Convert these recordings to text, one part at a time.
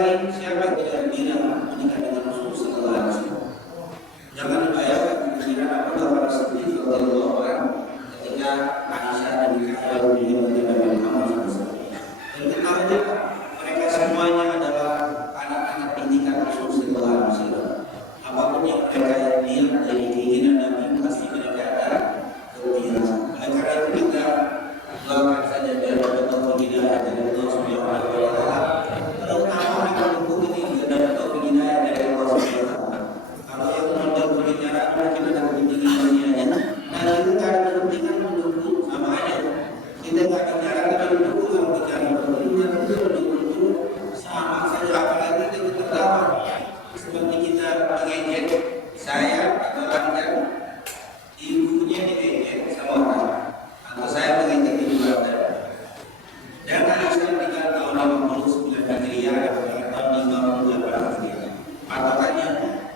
lain siapa yang tidak gembira menikah dengan Rasul sallallahu alaihi wasallam. Jangan dibayangkan kegembiraan Abu Bakar Siddiq radhiyallahu anhu ketika Aisyah dinikahi oleh Nabi Muhammad SAW. Dan kita juga mereka semuanya adalah anak-anak didikan Rasul sallallahu alaihi wasallam. Apapun yang mereka lihat dari keinginan Nabi pasti mereka ada gembira. Oleh karena itu kita doakan saja biar dapat hidayah dari Allah Subhanahu wa taala. Terutama orang yang mendukung ini juga dapat hidayah dari Allah Subhanahu wa taala. Kalau yang menonton berbicara mungkin ada kepentingan dunianya. Nah, itu kan kepentingan mendukung sama aja. Kita nggak bicara kita mendukung yang bicara kepentingan itu mendukung sama saja, apalagi kita tertawa seperti kita mengejek saya atau anda ibunya diejek sama orang atau saya mengejek ibu anda. Dan Aisyah meninggal tahun 59 Hijriah atau tahun 58 Hijriah. Patokannya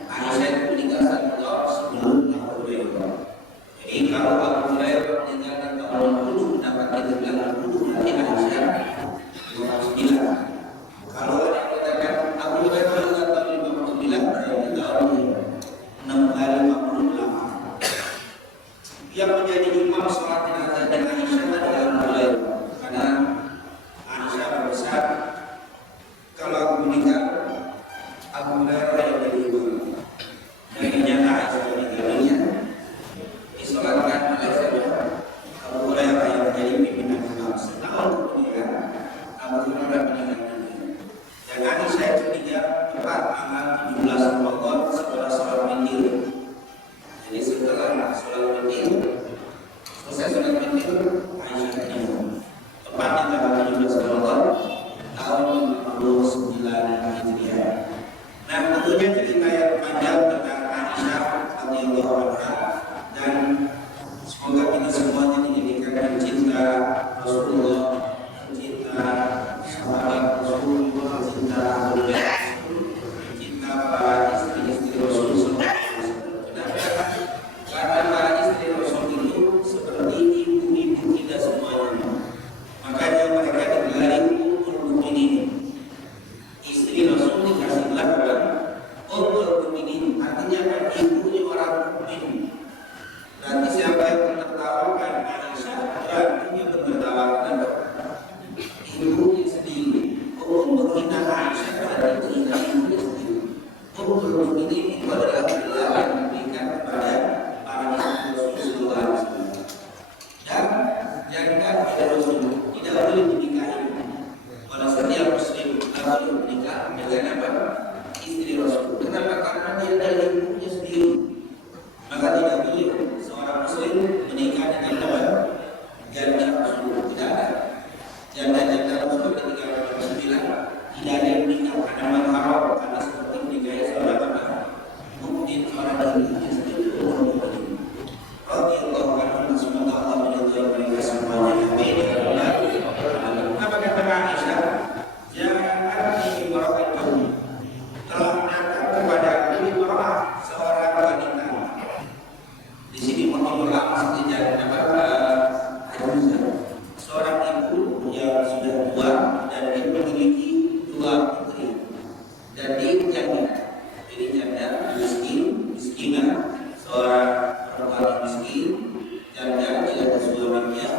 Aisyah itu meninggal sebelum Abu Hurairah. Jadi kalau Abu Hurairah meninggal tahun 60 dapat kita bilang 60 nanti Aisyah 29. Kalau ada yang katakan Abu Hurairah meninggal tahun 59 berarti tahun 58. Yang menjadi imam sholat jenazah dan Aisyah adalah Abu Hurairah. Karena Aisyah berbesar, kalau aku meninggal Abu Hurairah yang jadi imam. Dan ternyata Aisyah meninggal dunia disolatkan oleh siapa? Abu Hurairah yang menjadi pimpinan imam. Setahun kemudian Abu Hurairah meninggal dunia. Dan Aisyah itu meninggal tepat tanggal 17 Ramadan setelah sholat witir. Jadi setelah sholat witir, selesai sholat witir, Aisyah meninggal. Tepatnya tanggal 17 Ramadan tahun 59 Hijriah. Nah, tentunya cerita yang panjang tentang Aisyah radhiyallahu anha, dan semoga kita semuanya dijadikan cinta Rasulullah, cinta sahabat Rasulullah, cinta Ahlul Bait, cinta para istri-istri Rasulullah. Karena para istri Rasul itu seperti ibu-ibu kita semuanya. Makanya mereka digelari Ummul Mukminin. Istri Rasul dikasih gelar Ummul Mukminin, artinya kan ibunya orang mukmin. Berarti siapa yang menertawakan Aisyah berarti dia menertawakan ibunya sendiri. Menghina Aisyah berarti menghina ibunya sendiri. Ummul Mukminin itu adalah gelar yang diberikan kepada para istri Rasul sallallahu alaihi wasallam. Dan jadikan oleh Rasul tidak boleh dinikahi oleh setiap muslim, tidak boleh menikah dengan apa? Istri Rasul. Kenapa? Karena dia adalah ibunya sendiri. Maka tidak boleh seorang muslim menikah dengan apa? Janda Rasul. Tidak ada. Janda Rasul ketika Rasul bilang tidak ada yang menikah karena mahram, karena seperti menikahi seorang apa? Mukmin, seorang ibunya sendiri. Radhiyallahu anhu, semoga Allah meridhai mereka semuanya. Apa kata Aisyah? Jangan imra'atun telah menangkap kepada imra'ah seorang wanita. Di sini imra'ah maksudnya seorang ibu yang sudah tua dan dia memiliki dua putri dan dia janda. Jadi janda miskinan, seorang perempuan miskin, janda tidak ada suaminya,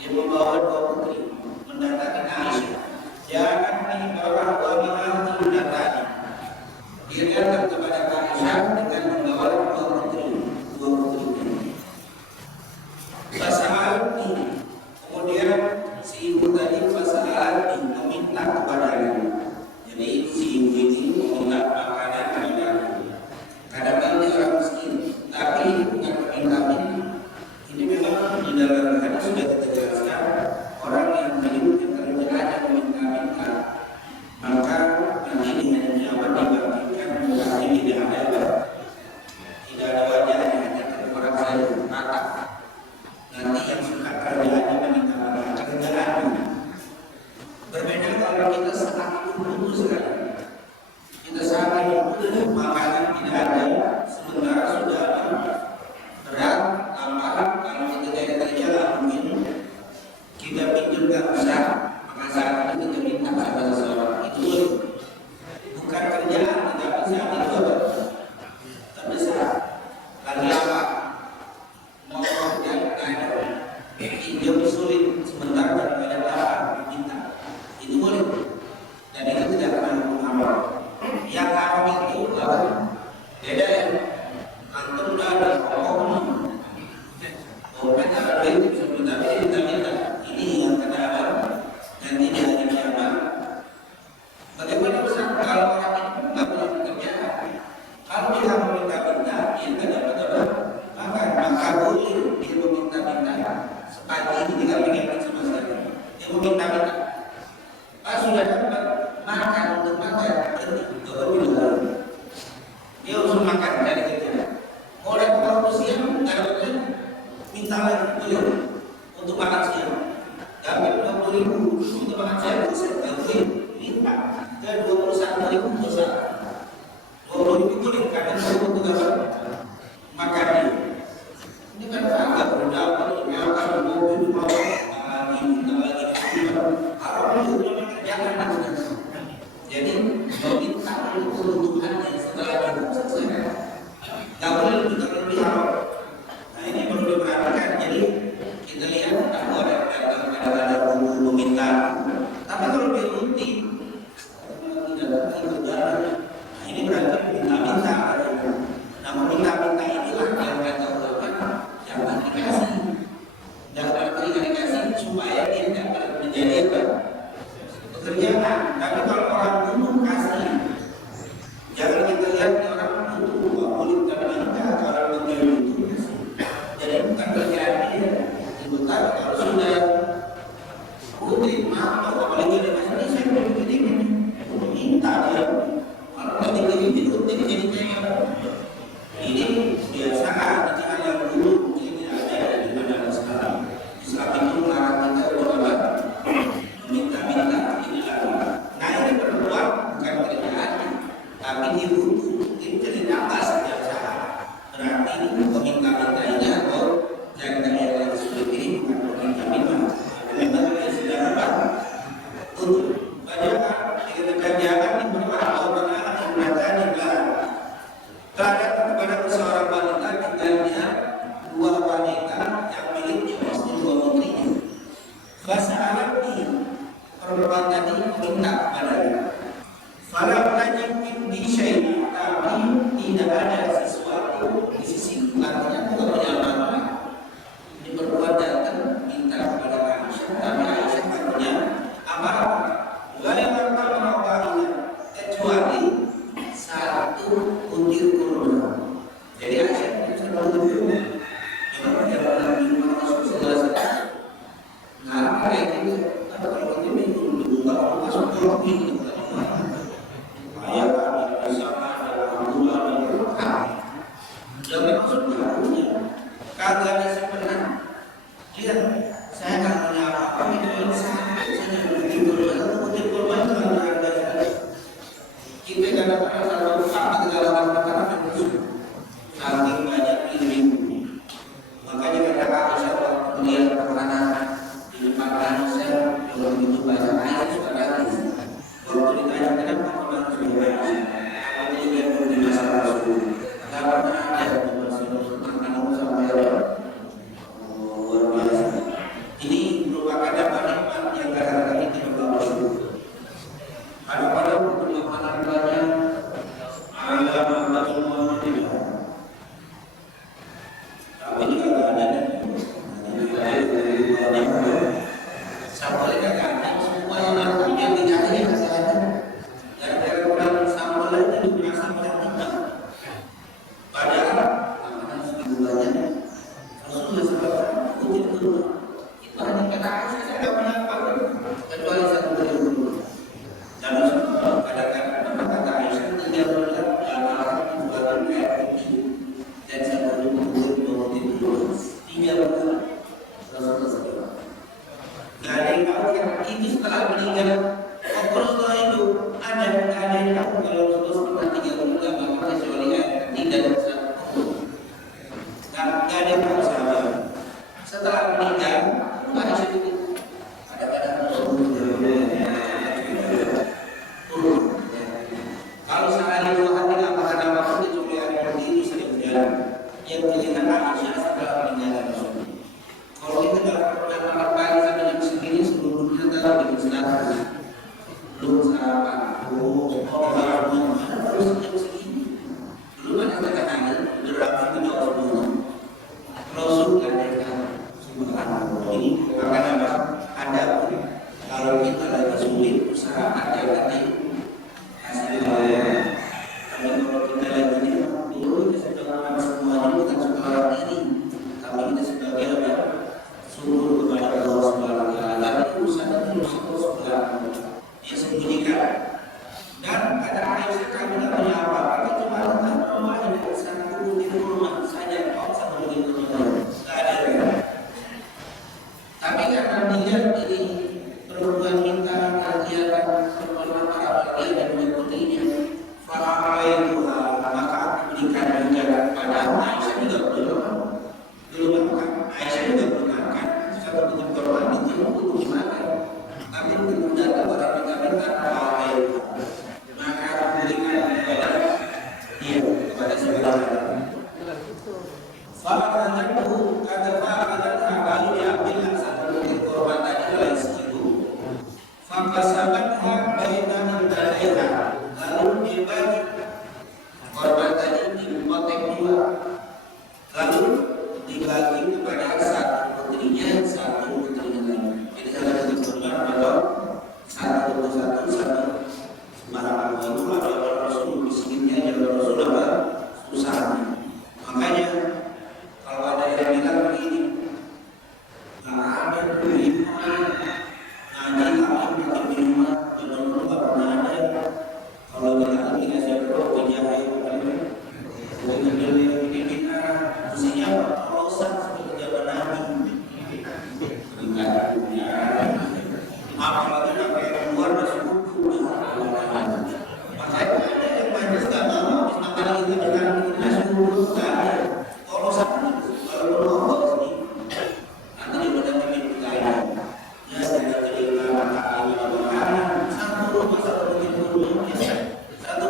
dia membawa dua putri mendatangi Aisyah. Jangan dibawa wanita mendatangi. Dia datang kepada Aisyah dengan membawa dua putri. Fasalati, kemudian si ibu tadi fasalati meminta kepadanya. Jadi si ibu ini ke 21.000 dosa. 20.000 kulit kadang 20 makan dia. Ini kan agak berdapat mengakan mobil lagi harap itu kerjakan. Jadi meminta keuntungan yang setelah cukup selesai. Tak boleh lebih terlebih harap. Nah ini perlu diperhatikan. Jadi kita lihat bahwa ada meminta. Tapi kalau dia rutin tidak berjalan. Nah ini berarti minta-minta. Nah meminta-minta inilah yang kata ulama jangan dikasih. Jangan dikasih supaya dia dapat menjadi pekerjaan. Tapi kalau orang umum kasih, jangan kita lihat orang itu kulit tapi tidak orang begitu kasih. Jadi bukan kerjaan dia. Sebentar kalau sudah rutin maaf apalagi ada ini saya belum minta dia. Kalau ketika ini rutin jadi kayak ini biasa nanti ada dulu ini ada di mana sekarang. Islam itu melarang kita berbuat minta-minta inilah. Nah ini berbuat bukan kerjaan, tapi dibutuh itu jadi atas jasa. Berarti peminta-minta ini atau jangan yang seperti ini bukan peminta-minta. Peminta sudah dapat untuk banyak kerjaan di bawah orang yang berada di belakang. Terhadap kepada seorang wanita tinggalnya dua wanita yang miliknya pasti dua menterinya. Bahasa Arab ini perempuan tadi meminta kepadanya. Falam tajid bi syai' tapi tidak ada sesuatu di sisi artinya tidak punya apa-apa. Ini perempuan datang minta kepada Aisyah, tapi Aisyah tak punya apa-apa. Lain apa kecuali satu butir kurma. Jadi Aisyah sudah butir. Nah, kayak gitu. Atau kalau kita minum dulu, masuk ke roti. Ayah kami bersama dalam bulan jangan maksud punya. Kagak ada sebenarnya. Lihat, saya akan menyapa itu saya butir kurma itu ada. Kita kadang-kadang selalu sama dalam makanan saking banyak ilmu. Makanya kata Aisyah waktu melihat makanan di depan manusia yang begitu banyak air sudah habis. Waktu ditanya kenapa makanan sudah habis, kalau dia di masa lalu, karena ada di masa makanan sampai luar biasa. Ini merupakan dapat yang kadang-kadang kita berlaku. Ada makanan banyak, agama semua tidak. Tapi juga ada sampai kadang semua yang dicari masih ada. Gara-gara kurang sambal aja dirasa banyak. Padahal makanan segitu banyak. Rasulullah SAW itu hanya kata saya tidak pernah apa kecuali satu butir. Dan kadang-kadang kata Aisyah tidak melihat anak juga kayak begitu. Dan satu butir tiga butir Rasulullah SAW. Gak ada yang tahu kan itu setelah meninggal Rasulullah itu ada yang tahu kalau Rasulullah setelah 3 bulan gak makan kecuali air tidak ada satu. Gak ada yang tahu sahabat. Setelah meninggal Aisyah itu kadang-kadang kalau sehari 2 hari gak makan apa-apa kecuali air putih itu sering berjalan. Yang dilihat Aisyah setelah meninggal Rasulullah. Kalau kita gak makan pagi sampai jam segini sebelumnya kita bikin snack belum sarapan. Terus jam segini belum ada tekanan berapa kita semua. Rasul katakan ini akan ada kalau kita lagi sulit usaha ada kata hasil. Tapi kalau kita lagi dulu kita sudah semua dulu kan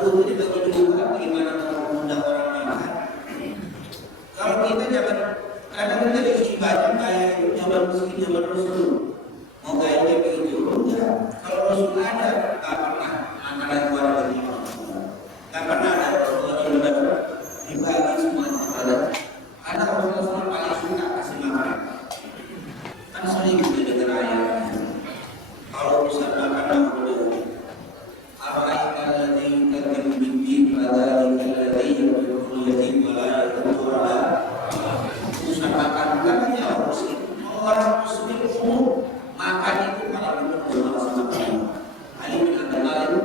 itu dibagi dua, bagaimana mengundang orang makan. Kalau kita jangan, kadang kita disuruh banyak kayak zaman miskin zaman Rasul, mau gaya kayak begitu, enggak. Kalau Rasul ada, tak pernah makanan keluar dari orang, tak pernah ada Rasul dibagi semuanya pada. Ada Rasul paling suka kasih makan. Kan sering kita dengar ayat, kalau bisa makan udah. أرأيت الذي يكذب بالدين فذلك الذي يدعو اليتيم ولا يحض على usahakan katanya orang muslim umum makan itu kalau benar sama Ali bin Abi Thalib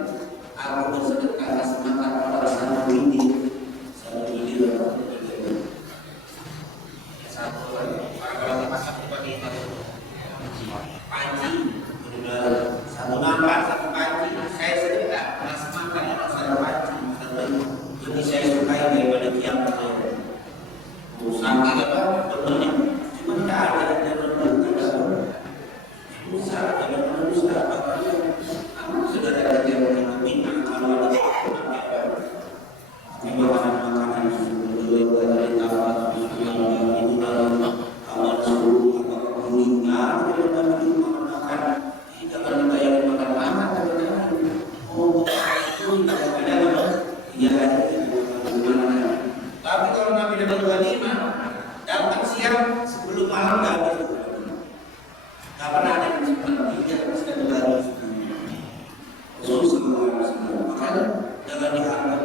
aku bersedekah kasih makan pada sana ini satu kalau masak pakai panci satu nampak satu panci saya sedekah kasih makan satu panci ini saya sukai daripada kiam sampai apa betulnya cuma tidak ada usaha dan usaha sudah ada yang minta kalau ada makanan dulu dari tawa itu dalam awal suruh apa kuningnya itu makan jangan dibayar makan lama oh itu kadang-kadang ya tapi kalau Nabi dapat ghanimah datang siang sebelum malam nggak habis nggak pernah ada yang seperti itu sekali lagi makanya jangan dianggap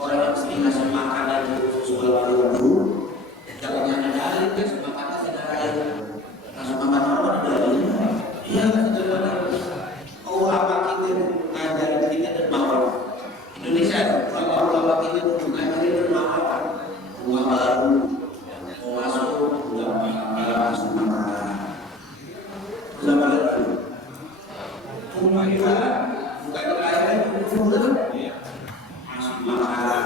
orang yang sering ngasih makanan itu sesuatu yang dulu jangan hanya dari kasih makan sudah air kasih makan orang dari iya sederhana oh apa kita ngajarin kita dermawan Indonesia ulama kita ngajarin dermawan uang baru mau masuk udah kasih makan sama lagi rumah kita bukan layanan itu masih makan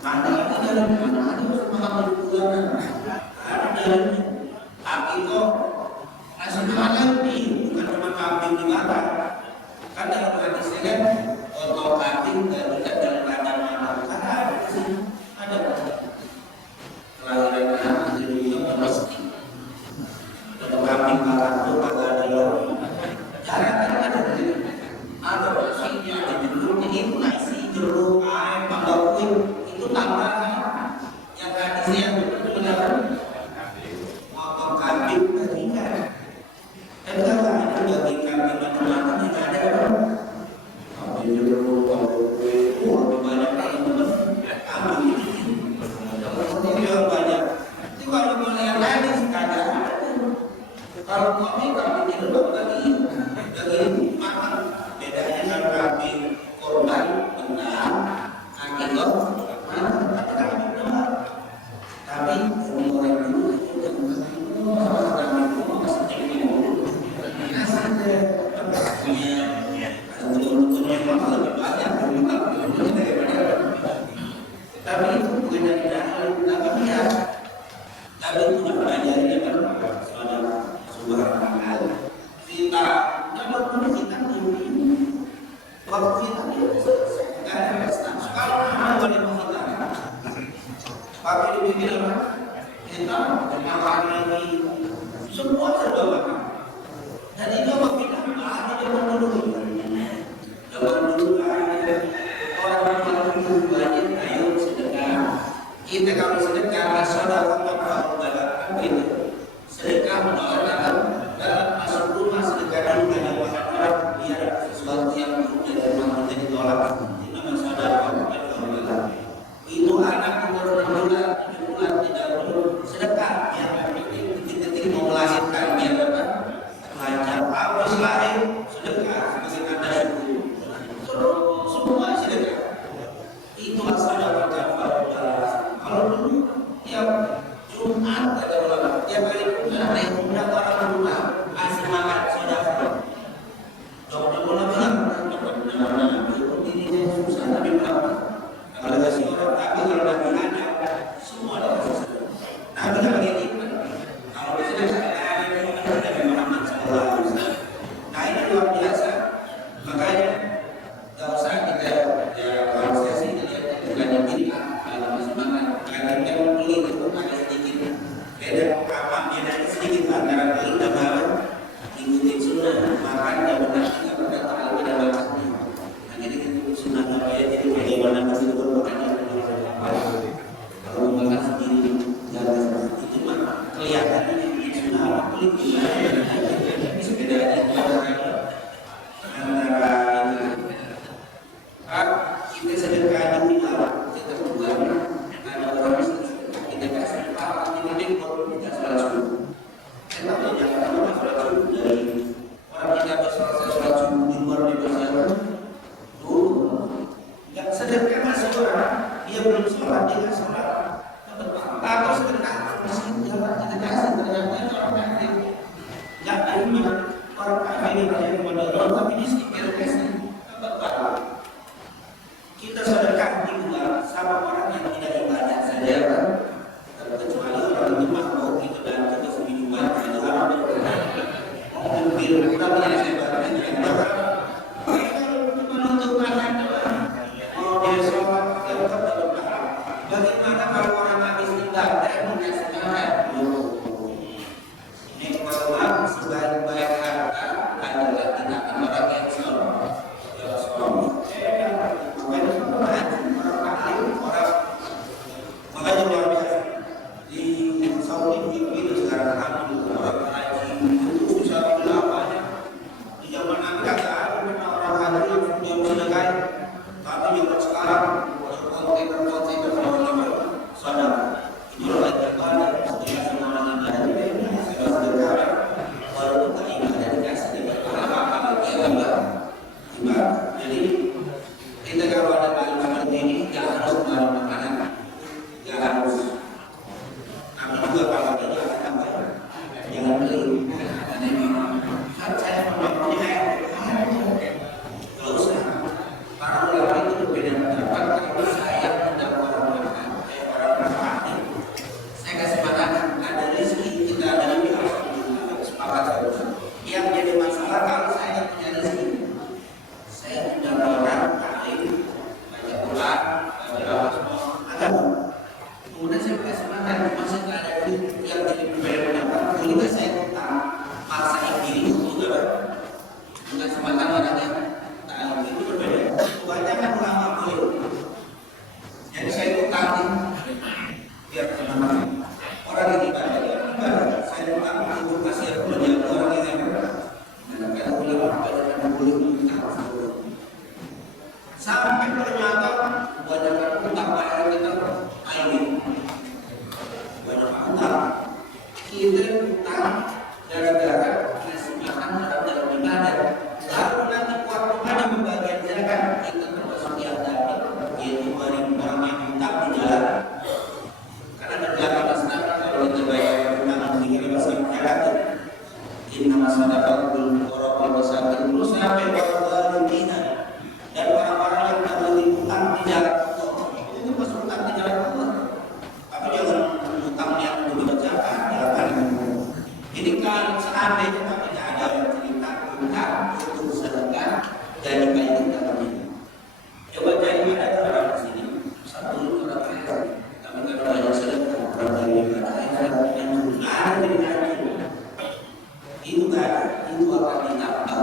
nanti kita dalam mana harus makan berbulan ada dalamnya tapi kok nasi halal nih bukan cuma kambing di mata kan dalam hadisnya kan untuk kambing dan tidak dalam ladang anak kan ada di sini ada kelahiran anak di dunia pasti untuk kambing makan itu pada dalam cara ada di sini ada nasinya ada jeruknya itu nasi jeruk ayam panggang itu tambahan yang hadisnya benar-benar motong kambing berikan dan kalau ada daging kambing macam-macam yang ada kambing jeruk kambing banyak kambing itu banyak itu kalau boleh yang lain sekadar kalau kambing jeruk lagi daging makan bedanya kan kambing korban benar akibat tapi orang dulu tapi itu bukan dari dalam tapi itu mempelajarinya kan saudara subhanallah kita dapat kita waktu kita tidak ada pesta sekarang boleh kita pakai dibikin apa kita makan lagi semua serba makan dan itu kita ada zaman dulu ada orang itu banyak ayo sedekah kita kalau sedekah saudara kalau dalam itu sedekah mendoakan dalam masuk rumah sedekah dulu dengan orang biar sesuatu yang buruk dari rumah kita ditolak itu nama saudara itu anak umur 6 bulan 7 bulan tidak perlu sedekah yang ketika mau melahirkan biar dapat lancar habis lahir sedekah masih ada syukur semua sedekah itu saudara kalau dulu tiap Jumat ada ulama tiap hari ada yang undang orang bagaimana masih bermakna kalau makan sendiri jangan itu mah kelihatannya sudah pelit sepeda antara kita sedekah di malam kita berdua ada orang kita kasih pahala kita dekor kita salah subuh kenapa jangan orang salah subuh dari orang kita berselesai salah subuh di luar di pasar nggak sedekah masih orang dia belum sholat dia nggak sholat atau sedekah masih jalan kita kasih ternyata orang kafir nggak terima orang kafir yang kepada Allah tapi disikir kasih kita sedekah di luar sama orang yang tidak ibadah saja kecuali orang itu mau kita dan kita sendiri buat itu apa hampir kurang dari sebagian bagaimana kalau orang habis ibadah menyaksikan ini bahwa sebaik-baik harta adalah tindakan orang yang sholat makanya luar biasa di Saudi itu sekarang alhamdulillah orang haji itu bisa dilakukannya di zaman Nabi ada orang haji yang sedekah tapi yang sekarang konten saudara itu lagi ibadah setiap semua orang ibadah sedekah walaupun tak ibadah dikasih apa ibadah jadi kita kalau ada balik seperti ini jangan harus mengaruh makanan jangan harus kami juga kalau tidak akan tambah jangan beli kan saya mempunyai kalau usah para ulama itu berbeda pendapat kalau saya tidak orang makan orang berpati saya kasih makanan ada rezeki kita ada lebih harus sepakat yang jadi masalah kalau saya punya rezeki saya tidak orang baca Quran, kemudian saya kasih makan, masa nggak ada duit yang jadi berbeda pendapat, juga saya utang, paksa diri juga, kasih makan orang yang tak itu berbeda. Kebanyakan ulama boleh, jadi saya utang biar teman-teman orang yang ibadah, saya utang untuk kasih orang yang ibadah, kadang-kadang ulama kadang-kadang boleh sampai ternyata banyak utang bayar kita ini banyak utang kita utang gara-gara ngasih makan dalam ibadah lalu nanti waktu ada membagian zakat kita termasuk yang tadi yaitu orang yang utang di jalan karena ada belakang masalah kalau kita bayar utang tinggal masih zakat ini nama sadaqah belum orang masakin terus sampai kalau dina dan orang-orang yang tak beli utang di jalan Allah itu masuk utang di jalan Allah tapi jangan utang yang lebih berjalan ini kan seandainya kami ada yang cerita utang untuk sedekah jadi kayak kita kami coba jadi ada orang di sini satu orang kaya tapi kalau banyak sedekah orang dari yang ada di hati itu kan itu akan ditambah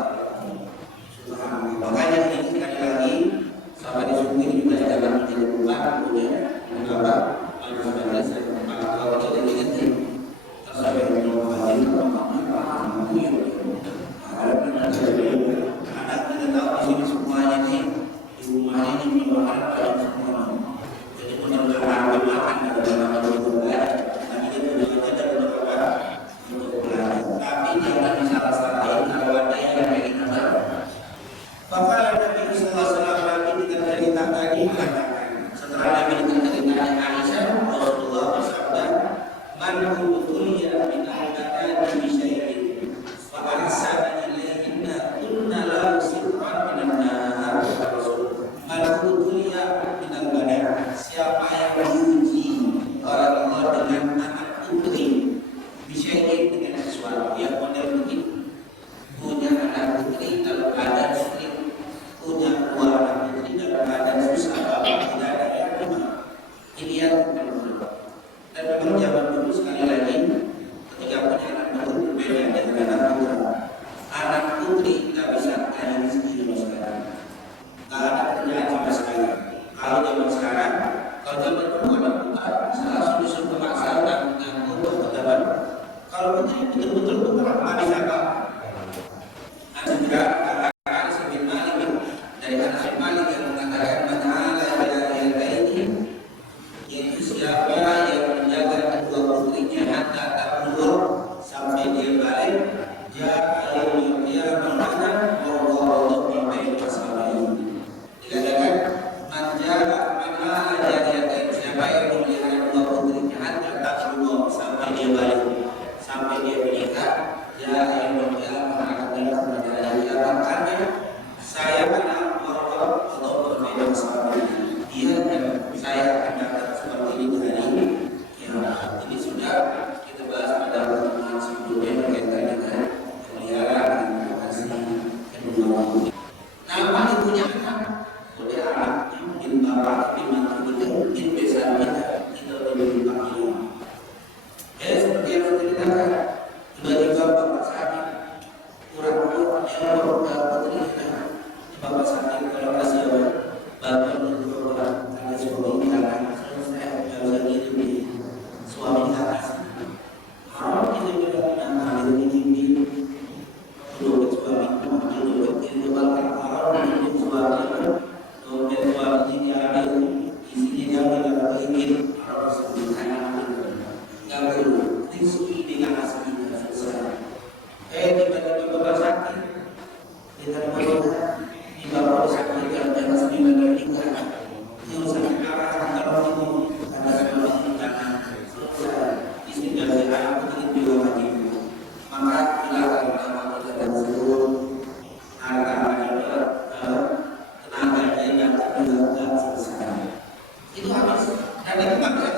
makanya ini sekali lagi sampai di sini juga jangan menjadi beban kemudian mengapa ada kalau kita diganti sampai menjadi anak kita tahu di sini semuanya nih di rumah ini merupakan pada semua jadi benar-benar makan ada dalam berbeda tapi kita juga ada beberapa untuk belajar tapi jangan disalah-salahin kalau ada yang pengen benar. Bapak Nabi Sallallahu Alaihi Wasallam dengan cerita tadi mengatakan setelah Nabi dengan ceritanya Aisyah Rasulullah bersabda man kuntuliya min al-badan bi syai'in fa arsala ilayhinna kunna la sirran min an-nar man kuntuliya min al-badan siapa yang diuji orang-orang dengan anak putri bi syai'in dengan sesuatu yang model begini punya anak putri kalau ada istri punya dua anak putri dalam keadaan susah Kalau zaman sekarang, kalau zaman dulu ada putar, langsung disuruh ke pasar dan untuk keteban. Kalau betul-betul putar, nggak bisa apa. Ada juga kata-kata Ibn Malik dari Anas bin Malik yang mengatakan mana ini, yaitu siapa yang menjaga kedua putrinya hatta tablughur sampai dia balik, dia bermakna Allah mimpi masalah. Dikatakan menjaga mana dia siapa yang memelihara kedua putrinya hatta tablughur sampai dia balik, sampai dia menikah, dia yang memelihara makanya saya kenal Allah atau berbeda sama dia dan saya akan dapat seperti itu hari ini. Ya, ini sudah kita bahas pada pertemuan sebelumnya berkaitan dengan pemeliharaan dan kasih kedua putri. Nama ibunya anak, oleh anaknya mungkin bapak tapi mantu kita mungkin besar kita lebih panggil. Seperti yang saya ceritakan, tiba-tiba bapak sakit. Kurang-kurang yang putri bapak sakit kalau kasih bapak berdoa karena suami karena saya bisa hidup di suami atas harap kita juga mengambil mimpi untuk suami untuk menyebarkan harap untuk suami untuk suami tidak ada isinya tidak ingin harap sebutkan nggak perlu rezeki dengan aslinya selesai. Tiba-tiba bapak sakit, kita berdoa, di bapak sakit dan jangan sedih dan tinggal. Yang sakit parah kalau itu ada sebab jangan selesai. Istri dan anak putri juga mati. Maka silakan nama kita dan seluruh harta tenaga yang tidak selesai. Itu habis. Dan itu nggak bisa